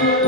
Thank you.